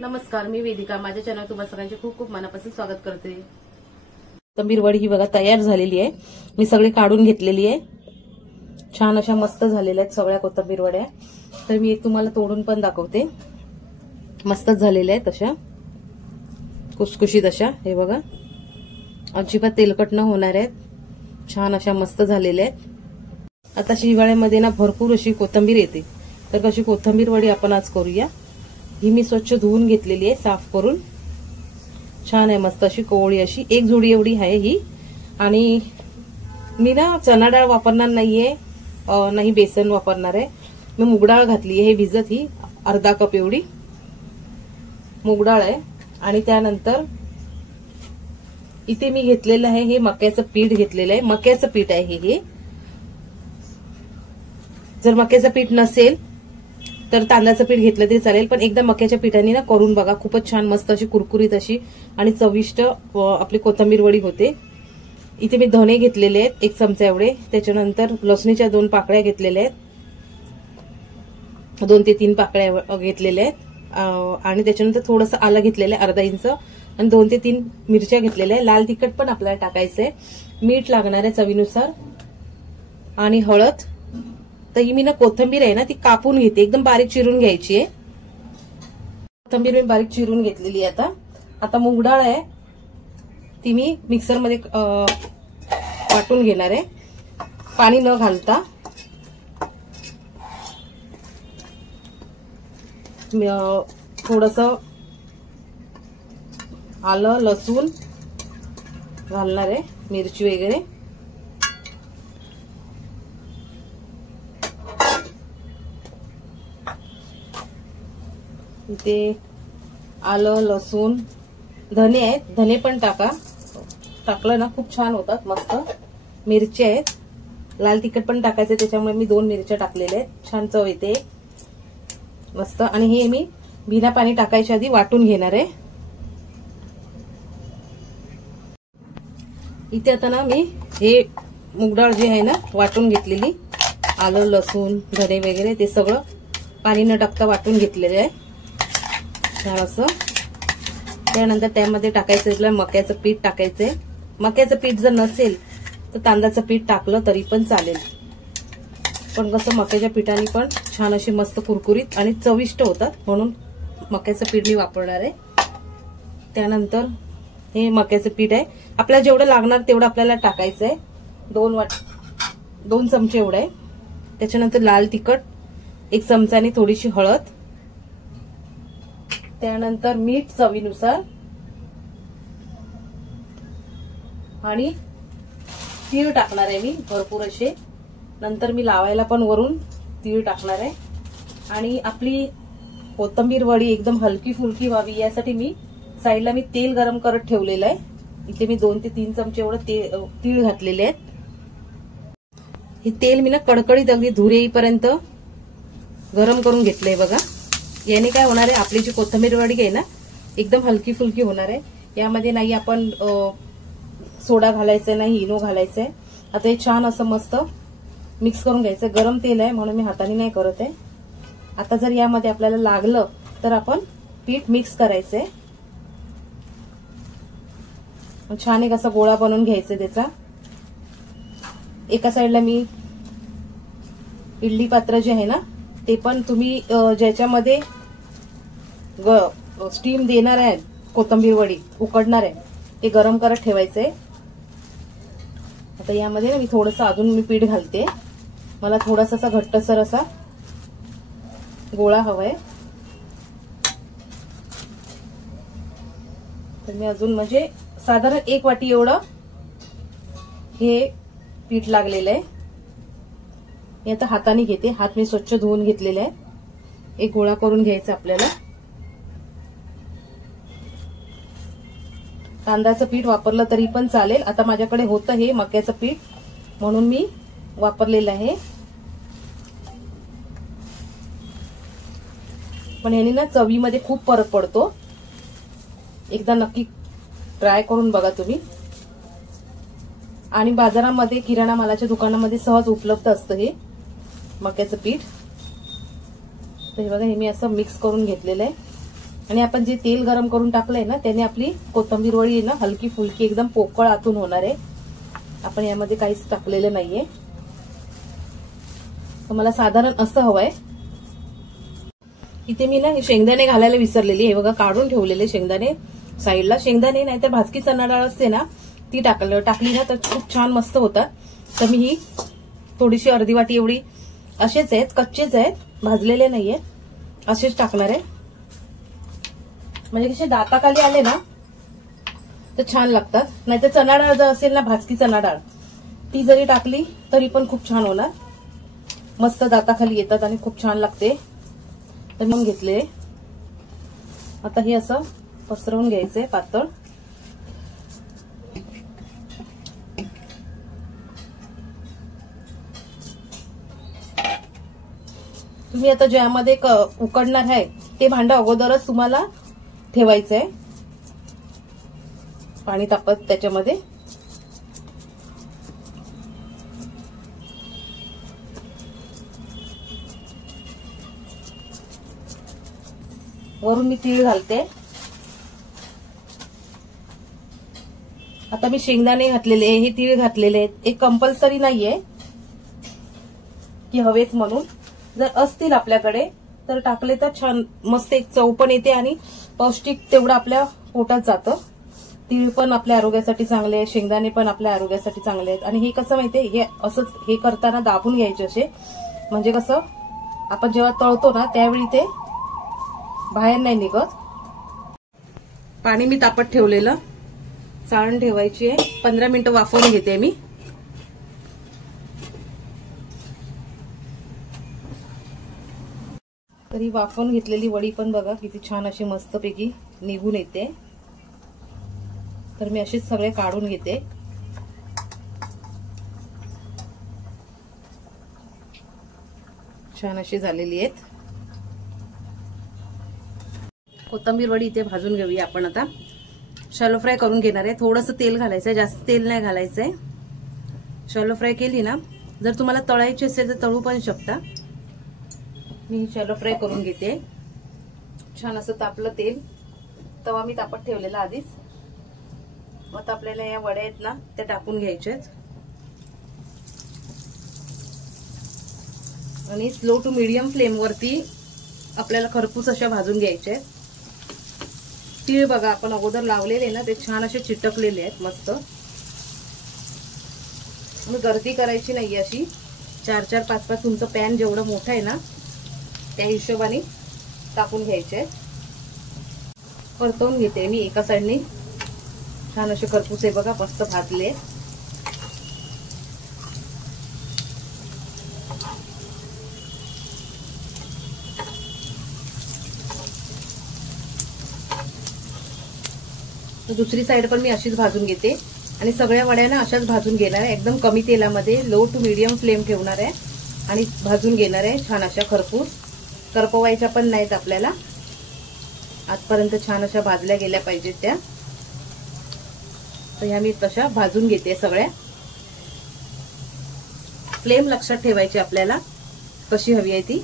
नमस्कार, मी वेदिका. माझ्या चॅनल तुम्हा सगळ्यांचे खूप खूप मनापासून स्वागत करते. कोथिंबीर वडी ही बघा तयार झालेली आहे. मी सगळी काढून घेतलेली आहे. छान अशा मस्त झालेल्या आहेत सगळ्या कोथिंबीर वड्या. तर मी एक तुम्हाला तोडून पण दाखवते. मस्तच झालेल्या आहेत अशा कुसकुशीत अशा. हे बघा अजिबात तेलकट न होणार आहेत. छान अशा मस्त झालेल्या आहेत. आता हिवाळ्यामध्ये ना भरपूर अशी कोथिंबीर येते. तर कशी कोथिंबीर वडी आपण आज करूया. ही मी स्वच्छ धुवून घेतलेली आहे साफ करून. छान आहे मस्त अशी कोवळी अशी एक जोडी एवढी आहे ही. आणि मी ना चना डाळ वापरणार नाहीये, नाही बेसन वापरणार आहे. मी मूग डाळ घातली आहे. हे भिजत ही अर्धा कप एवढी मूग डाळ आहे. आणि त्यानंतर इथे मी घेतलेलं आहे हे मक्याचं पीठ घेतलेलं आहे. मक्याचं पीठ आहे हे. जर मक्याचं पीठ नसेल तर तांदळाचं पीठ घेतलं तरी चालेल, पण एकदा मक्याच्या पिठाने ना करून बघा. खूपच छान मस्त अशी कुरकुरीत अशी आणि चविष्ट आपली कोथिंबीर वडी होते. इथे मी धने घेतलेले आहेत 1 चमचा एवढे. त्याच्यानंतर लसणीच्या 2 पाकळ्या घेतलेल्या आहेत. 2 ते 3 पाकळ्या घेतलेल्या आहेत. आणि त्याच्यानंतर थोडंसं आलं घेतलेलं आहे अर्धा इंच. आणि 2 ते 3 मिरच्या घेतलेल्या आहे. लाल तिखट पण आपल्याला टाकायचंय. मीठ लागणार आहे चवीनुसार. आणि हळद. तर ही मी ना कोथिंबीर आहे ना ती कापून घेते. एकदम बारीक चिरून घ्यायची आहे. कोथिंबीर मी बारीक चिरून घेतलेली आहे. आता मूग डाळ आहे ती मी मिक्सरमध्ये वाटून घेणार आहे पाणी न घालता. थोडंसं आलं लसूण घालणार आहे, मिरची वगैरे. इथे आलं लसूण धने आहेत. धने पण टाकलं ना खूप छान होतात मस्त. मिरची आहेत. लाल तिखट पण टाकायचं त्याच्यामुळे मी 2 मिरच्या टाकलेल्या आहेत. छान चव येते मस्त. आणि हे मी बिना पाणी टाकायच्या आधी वाटून घेणार आहे. इथे आता ना मी हे मूग डाळ जी आहे ना वाटून घेतलेली, आलं लसूण धने वगैरे ते सगळं पाणी न टाकता वाटून घेतलेलं आहे छान असं. त्यानंतर त्यामध्ये टाकायचं मक्याचं पीठ टाकायचंय. मक्याचं पीठ जर नसेल तर तांदळाचं पीठ टाकलं तरी पण चालेल, पण कसं मक्याच्या पिठाने पण छान अशी मस्त कुरकुरीत आणि चविष्ट होतात म्हणून मक्याचं पीठ मी वापरणार आहे. त्यानंतर हे मक्याचं पीठ आहे. आपल्याला जेवढं लागणार तेवढं आपल्याला टाकायचंय. 2 चमचे एवढं आहे. त्याच्यानंतर लाल तिखट 1 चमचा आणि थोडीशी हळद. त्यानंतर मीठ चवीनुसार. आणि तीळ टाकणार आहे मी भरपूर असे. नंतर मी लावायला पण वरून तीळ टाकणार आहे. आणि आपली कोथिंबीर वडी एकदम हलकी फुलकी व्हावी यासाठी मी साईडला मी तेल गरम करत ठेवलेलं आहे. इथे मी 2 ते 3 चमचे एवढं तीळ घातलेले आहेत. हे तेल मी ना कडकडीत अगदी धूर येईपर्यंत गरम करून घेतलंय बघा. याने काय होणार आहे, आपली जी कोथिंबीर वडी आहे ना एकदम हलकी फुलकी होणार आहे. यामध्ये नाही आपण सोडा घालायचा, नाही इनो घालायचंय. आता हे छान असं मस्त मिक्स करून घ्यायचं. गरम तेल आहे म्हणून मी हाताने नाही करत आहे. आता जर यामध्ये आपल्याला लागलं तर आपण पीठ मिक्स करायचंय. छान एक असा गोळा बनवून घ्यायचा त्याचा. एका साईडला मी इडली पात्र जे आहे ना ते पण तुम्ही ज्याच्यामध्ये स्टीम देणार आहे कोथिंबीर वडी उकडणार आहे ते गरम करत ठेवायचंय. आता यामध्ये मी थोडंसं अजून मी पीठ घालते. मला थोडासा असा घट्टसर असा गोळा हवाय. तर मी अजून म्हणजे साधारण 1 वाटी एवढं हे पीठ लागलेलं आहे. मी आता हाताने घेते. हात मी स्वच्छ धुवून घेतलेले आहे. एक गोळा करून घ्यायचा आपल्याला. तांदळाचं पीठ वापरलं तरी पण चालेल. आता माझ्याकडे होतं हे मक्याचं पीठ म्हणून मी वापरलेलं आहे. पण ह्याने ना चवीमध्ये खूप फरक पडतो. एकदा नक्की ट्राय करून बघा तुम्ही. आणि बाजारामध्ये किराणा मालाच्या दुकानामध्ये सहज उपलब्ध असतं हे मक्याचं पीठ. तर हे बघा हे मी असं मिक्स करून घेतलेलं आहे. आणि आपण जे तेल गरम करून टाकलंय ना त्याने आपली कोथिंबीर वडी आहे ना हलकी फुलकी एकदम पोकळ आतून होणार आहे. आपण यामध्ये काहीच टाकलेलं नाहीये. तर मला साधारण असं हवंय. इथे मी ना हे शेंगदाणे घालायला विसरलेली हे बघा, काढून ठेवलेले शेंगदाणे साईडला. शेंगदाणे नाही तर भाजकी चणा डाळ असते ना ती टाकली ना तर खूप छान मस्त होतात. तर मी ही थोडीशी अर्धी वाटी एवढी, असेच आहेत, कच्चेच आहेत, भाजलेले नाहीयेत, असेच टाकणार आहे. म्हणजे कसे दाताखाली आले ना तर छान लागतात. नाहीतर चणा डाळ जर असेल ना भाजकी चणा डाळ ती जरी टाकली तरी पण खूप छान होणार. मस्त दाताखाली येतात आणि खूप छान लागते. तर मग घेतले. आता हे असं पसरवून घ्यायचंय पातळ. तुम्ही आता ज्यामध्ये उकडणार आहे ते भांडं अगोदरच तुम्हाला ठेवायचंय, पाणी तापत त्याच्यामध्ये. वरून मी तीळ घालते. आता मी शेंगदाणे घातलेले, हे तीळ घातलेले आहेत. एक कंपल्सरी नाहीये की हवेच म्हणून. जर असतील आपल्याकडे तर टाकले तर छान मस्त एक चव पण येते आणि पौष्टिक तेवढं आपल्या पोटात जातं. तीळ पण आपल्या आरोग्यासाठी चांगले आहे, शेंगदाणे पण आपल्या आरोग्यासाठी चांगले आहेत. आणि हे कसं माहितीये, हे असंच हे करताना दाबून घ्यायचे असे, म्हणजे कसं आपण जेव्हा तळतो ना त्यावेळी ते बाहेर नाही निघत. पाणी मी तापत ठेवलेलं, चाळण ठेवायची आहे. 15 मिनिटं वाफवून घेते मी. तरी वाफवून घेतलेली वडी पण बघा किती छान अशी मस्तपैकी निघून येते. तर मी अशीच सगळे काढून घेते. छान अशी झालेली आहेत. कोथिंबीर वडी इथे भाजून घेऊया आपण. आता शॅलो फ्राय करून घेणार आहे. थोडंसं तेल घालायचंय, जास्त तेल नाही घालायचंय. शॅलो फ्राय केली ना, जर तुम्हाला तळायची असेल तर तळू पण शकता. मी शॅलो फ्राय करून घेते. छान असं तापलं तेल, तवा मी तापत ठेवलेला आधीच. आता आपल्याला या वड्या आहेत ना त्या टाकून घ्यायच्यात आणि स्लो टू मीडियम फ्लेम वरती आपल्याला खरपूस अशा भाजून घ्यायच्या आहेत. तीळ बघा आपण अगोदर लावलेले ना ते छान असे चिटकलेले आहेत मस्त. मग गर्दी करायची नाही, अशी 4-4, 5-5 तुमचं पॅन जेवढं मोठं आहे ना त्या हिशोबाने टाकून घ्यायचे. परतवून घेते मी एका साईडने. छान असे खरपूस आहे बघा, मस्त भाजले. दुसरी साईड पण मी अशीच भाजून घेते आणि सगळ्या वड्या ना अशाच भाजून घेणार आहे. एकदम कमी तेलामध्ये लो टू मीडियम फ्लेम ठेवणार आहे आणि भाजून घेणार आहे छान अशा खरपूस. करपवायच्या पण नाहीत आपल्याला. आजपर्यंत छान अशा भाजल्या गेल्या पाहिजेत त्या. तर ह्या मी तशा भाजून घेते सगळ्या. फ्लेम लक्षात ठेवायची आपल्याला कशी हवी आहे ती.